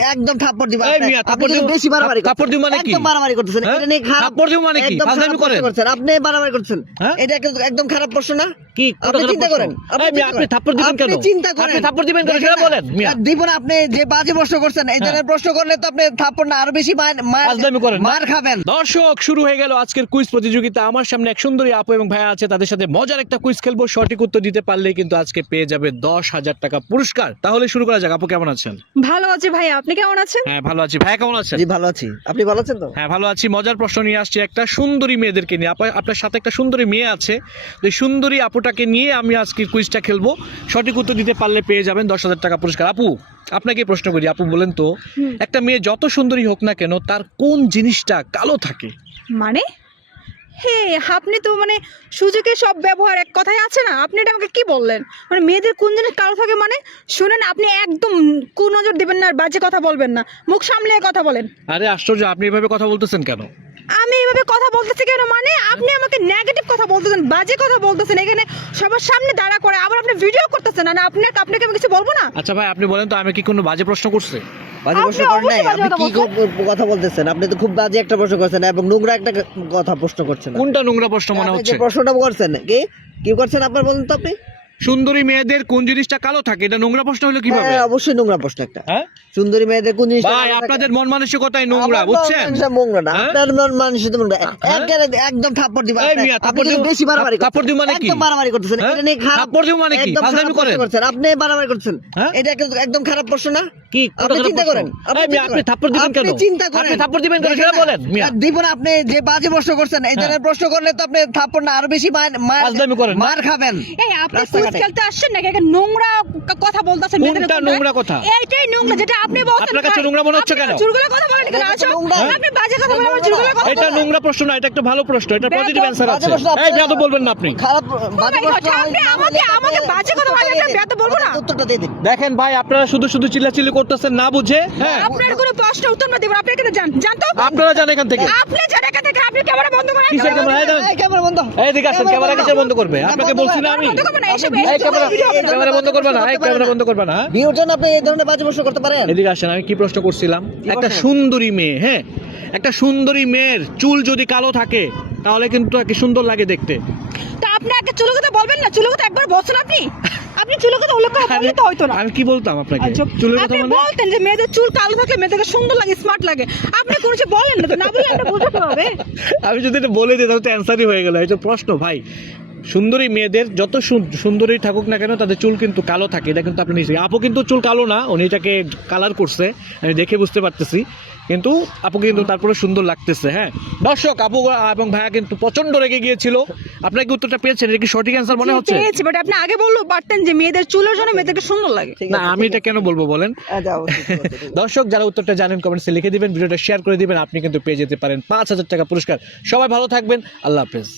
একদম থাপ্পড় দিবা এই মিয়া, থাপ্পড় দিব- বেশি বাড়াবাড়ি থাপ্পড় দিব মানে কি? একদম বাড়াবাড়ি করতেছেন। হ্যাঁ? এটা নিয়ে খারাপ থাপ্পড় দিব মানে কি? ফাজলামি করেন? করছেন। আপনি বাড়াবাড়ি করছেন হ্যাঁ? এটা একদম- একদম খারাপ প্রশ্ন না? কি আপনি চিন্তা করেন। এই মিয়া, আপনি থাপ্পড় দিবেন কেন? আপনি চিন্তা করেন। আপনি থাপ্পড় দিবেন কেন? সেটা বলেন মিয়া। দিব না আপনি যে বাজে প্রশ্ন করছেন এই ধরনের প্রশ্ন করলে তো আপনি থাপ্পড় না আরও বেশি মার- মার- ফাজলামি করেন মার খাবেন। দর্শক শুরু হয়ে গেল আজকের কুইজ প্রতিযোগিতা। আমার সামনে এক সুন্দরী আপু এবং ভাইয়া আছে তাদের সাথে মজার একটা কুইজ খেলব। সঠিক উত্তর দিতে পারলে কিন্তু আজকে পেয়ে যাবে দশ হাজার টাকা পুরস্কার। তাহলে শুরু করা যাক। আপু কেমন আছেন? ভালো আছে ভাই আপনি কেমন আছেন? হ্যাঁ ভালো আছি। ভাইয়া কেমন আছেন? জি ভালো আছি। আপনি ভালো আছেন তো? হ্যাঁ ভালো আছি। মজার প্রশ্ন নিয়ে আসছি একটা সুন্দরী মেয়েদেরকে নিয়ে। আপা- আপনার সাথে একটা সুন্দরী মেয়ে আছে। তো সুন্দরী আপুটাকে নিয়ে আমি আজকে কুইজটা খেলব। সঠিক উত্তর দিতে পারলে পেয়ে যাবেন দশ হাজার টাকা পুরস্কার। আপু আপনাকে প্রশ্ন করি। আপু বলেন তো একটা মেয়ে যত সুন্দরী হোক না কেন তার কোন জিনিসটা কালো থাকে? মানে? হে, আপনি তো মানে সুযোগের সব ব্যবহার এক কথাই আছে না? আপনি এটা আমাকে কি বললেন? মানে মেয়েদের কোন জিনিস কালো থাকে মানে? শুনেন, আপনি একদম কোন নজর দেবেন না আর বাজে কথা বলবেন না। মুখ সামলে কথা বলেন। আরে আশ্চর্য, আপনি এভাবে কথা বলতেছেন কেন? এইভাবে কথা বলতেছি কেন? মানে আপনি আমাকে নেগেটিভ কথা বলতেছেন বাজে কথা বলতেছেন। এখানে সবার সামনে দাঁড়া করে আবার আপনি ভিডিও করতেছেন আর আপনাকে আপনাকে আমি কিছু বলব না? আচ্ছা ভাই আপনি বলেন তো আমি কি কোনো বাজে প্রশ্ন করছি? বাজে প্রশ্ন করেন নাই আপনি কি কথা বলতেছেন? আপনি তো খুব বাজে একটা প্রশ্ন করছেন এবং নোংরা একটা কথা প্রশ্ন করছেন কোনটা নোংরা প্রশ্ন মনে হচ্ছে? প্রশ্নটা করছেন কি? কি করছেন আপনার বলুন তো আপনি? সুন্দরী মেয়েদের কোন জিনিসটা কালো থাকে? এটা নোংরা প্রশ্ন হলো কীভাবে? হ্যাঁ, অবশ্যই নোংরা প্রশ্ন একটা। হ্যাঁ? সুন্দরী মেয়েদের কোন জিনিসটা ভাই আপনাদের মন মানসিকতাই নোংরা বুঝছেন? নোংরা না। হ্যাঁ? আপনার মন মানুষের তো নোংরা। হ্যাঁ? একদম থাপ্পড় দিবা এই আপনি। মিয়া, আপনি থাপ্পড় কিন্তু বেশি বাড়াবাড়ি থাপ্পড় দিব মানে কি? একদম বাড়াবাড়ি করতেছেন। হ্যাঁ? এটা নিয়ে খারাপ থাপ্পড় দিব মানে কি? ফাজলামি? করছেন। আপনি বাড়াবাড়ি করছেন হ্যাঁ? এটা একদম- একদম খারাপ প্রশ্ন না। কি? আপনি চিন্তা করেন। মিয়া, আপনি থাপ্পড় দিবেন কেন? আপনি চিন্তা করেন। আপনি থাপ্পড় দিবেন কেন? সেটা বলেন মিয়া। আর দিব না আপনি যে বাজে প্রশ্ন করছেন এই ধরনের প্রশ্ন করলে তো আপনি থাপ্পড় না আরও বেশি মার- মার- ফাজলামি করেন মার খাবেন। এই আপনি খেলতে আসছেন নাকি? একটা নোংরা কথা বলতেছেন কোনটা নোংরা কথা? এইটাই নোংরা যেটা আপনি বলছেন। আপনার কাছে নোংরা মনে হচ্ছে কেন? চুলগুলো কথা বলেন কেন? এটা আপনি বাজে কথা বলেন চুলগুলো কথা এটা নোংরা প্রশ্ন না এটা একটা ভালো প্রশ্ন এটা পজিটিভ অ্যান্সার আছে। এই বলবেন না আপনি। খারাপ বাজে প্রশ্ন আপনি আমাকে- আমাকে বাজে কথা বলেন, বলব না? উত্তরটা দিয়ে দিন। দেখেন ভাই আপনারা শুধু শুধু চিল্লাচিল্লি করতেছেন না বুঝে হ্যাঁ। আপনার কোনো প্রশ্ন উত্তর না দেবেন আপনি এখানে যান যান তো। আপনারা জানেন এখান থেকে। আপনি যান এখান থেকে আপনি ক্যামেরা বন্ধ করেন। কিসের ক্যামেরা? এই ক্যামেরা বন্ধ। এই দিকে আসেন ক্যামেরা কিসে বন্ধ। করবে? আপনাকে বলছি না আমি। বন্ধ করবেন না, এসব- আপনি এসব এই ক্যামেরা ভিডিও হবে না। ক্যামেরা বন্ধ করবে না এই ক্যামেরা বন্ধ করবে না? আপনি এই ধরনের বাজে প্রশ্ন করতে পারেন। এদিকে আসেন আমি কি প্রশ্ন করছিলাম? একটা সুন্দরী মেয়ে হ্যাঁ? একটা সুন্দরী মেয়ের চুল যদি কালো থাকে তাহলে কিন্তু তাকে সুন্দর লাগে দেখতে। তা আপনি আগে চুলো কথা বলবেন না চুলো কথা একবার বলছেন আপনি? আপনি চুলো কথা উল্লেখ করে বললে তো হয়তো না। আমি কি বলতাম আপনাকে? আজব। চুলের কথা মানে বলতেন যে মেয়েদের চুল কালো থাকলে মেয়েদেরকে সুন্দর লাগে স্মার্ট লাগে। আপনি কোনো কিছু বলেন না তো না বলে আমরা বোঝাতে হবে আমি যদি এটা বলে দিই তাহলে তো অ্যান্সারই হয়ে গেল। এটা প্রশ্ন ভাই। সুন্দরী মেয়েদের যত সুন্দরী থাকুক না কেন তাদের চুল কিন্তু কালো থাকে। এটা কিন্তু আপনি নিশ্চয়ই আপু কিন্তু চুল কালো না উনি এটাকে কালার করছে আমি দেখে বুঝতে পারতেছি। কিন্তু আপু কিন্তু তারপরে সুন্দর লাগতেছে হ্যাঁ। দর্শক আপু এবং ভাইয়া কিন্তু প্রচণ্ড রেগে গিয়েছিল। আপনার কি উত্তরটা পেয়েছেন? এটা কি সঠিক অ্যান্সার মনে হচ্ছে? পেয়েছি বাট আপনি আগে বলল পারতেন যে মেয়েদের চুলের জন্য মেয়েদেরকে সুন্দর লাগে। না আমি এটা কেন বলব বলেন? আচ্ছা। দর্শক যারা উত্তরটা জানেন কমেন্টসে লিখে দিবেন ভিডিওটা শেয়ার করে দিবেন আপনি কিন্তু পেয়ে যেতে পারেন। পাঁচ হাজার টাকা পুরস্কার। সবাই ভালো থাকবেন আল্লাহ হাফেজ।